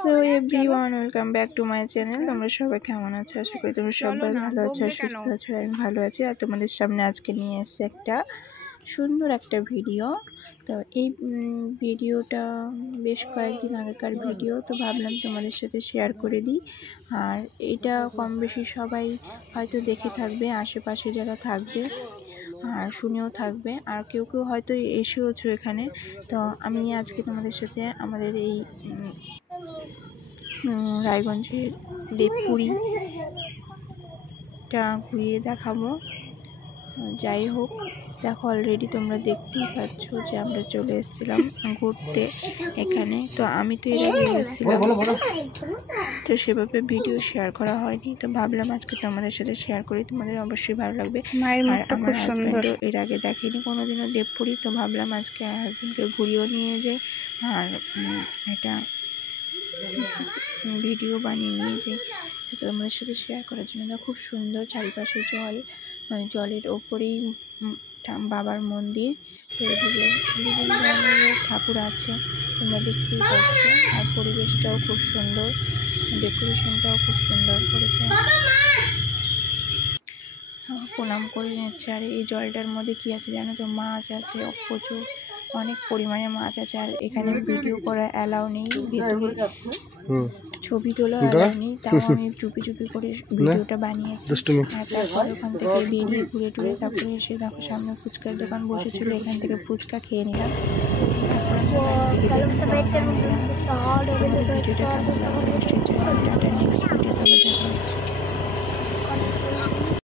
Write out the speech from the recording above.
So everyone, welcome back to my channel. তোমরা সবাই কেমন আছো? আশা করি তোমরা সবাই ভালো আছো আর সুস্থ আছো। আমি ভালো আছি আর তোমাদের সামনে আজকে নিয়ে এসেছি একটা সুন্দর একটা ভিডিও। তো এই ভিডিওটা বেশ কয়েকদিন আগেকার ভিডিও, তো ভাবলাম তোমাদের সাথে শেয়ার করে দিই। আর এটা কম বেশি সবাই হয়তো দেখে থাকবে, আশেপাশে যারা থাকবে আর শুনেও থাকবে, আর কেউ কেউ হয়তো এসেওছো এখানে। তো আমি আজকে তোমাদের সাথে আমাদের এই রায়গঞ্জের দেবপুরীটা ঘুরিয়ে দেখাবো। যাই হোক, দেখো অলরেডি তোমরা দেখতেই পাচ্ছ যে আমরা চলে এসেছিলাম ঘুরতে এখানে। তো আমি তো এর আগে এসেছিলাম, তো সেভাবে ভিডিও শেয়ার করা হয়নি, তো ভাবলাম আজকে তোমাদের সাথে শেয়ার করি, তোমাদের অবশ্যই ভালো লাগবে। আর আমার হাজব্যান্ডও এর আগে দেখেনি কোনোদিনও দেবপুরী, তো ভাবলাম আজকে হাজব্যান্ডকে ঘুরিয়েও নিয়ে যাই আর এটা ভিডিও বানিয়ে নিয়ে যাই তোমাদের সাথে শেয়ার করার জন্য। খুব সুন্দর, চারিপাশে জল, মানে জলের ওপরেই বাবার মন্দির। তো বিভিন্ন ধরনের ঠাকুর আছে, তোমরা দেখতেই পাচ্ছ। আর পরিবেশটাও খুব সুন্দর, ডেকোরেশনটাও খুব সুন্দর করেছে। প্রণাম করে নিচ্ছে। আর এই জলটার মধ্যে কি আছে জানো তো? মাছ আছে, প্রচুর অনেক পরিমাণে মাছ আছে। আর এখানে ভিডিও করা অ্যালাউ নেই, ভিতরে ছবি তোলা অ্যালাউ নেই, তাও আমি চুপি চুপি করে ভিডিওটা বানিয়েছি। আর তারপর ওখান থেকে বেরিয়ে ঘুরে টুরে তারপরে এসে দেখো সামনে ফুচকার দোকান বসেছিল, এখান থেকে ফুচকা খেয়ে নিলাম। ভিডিওটা নেক্সট ভিডিওতে আবার দেখা হচ্ছে।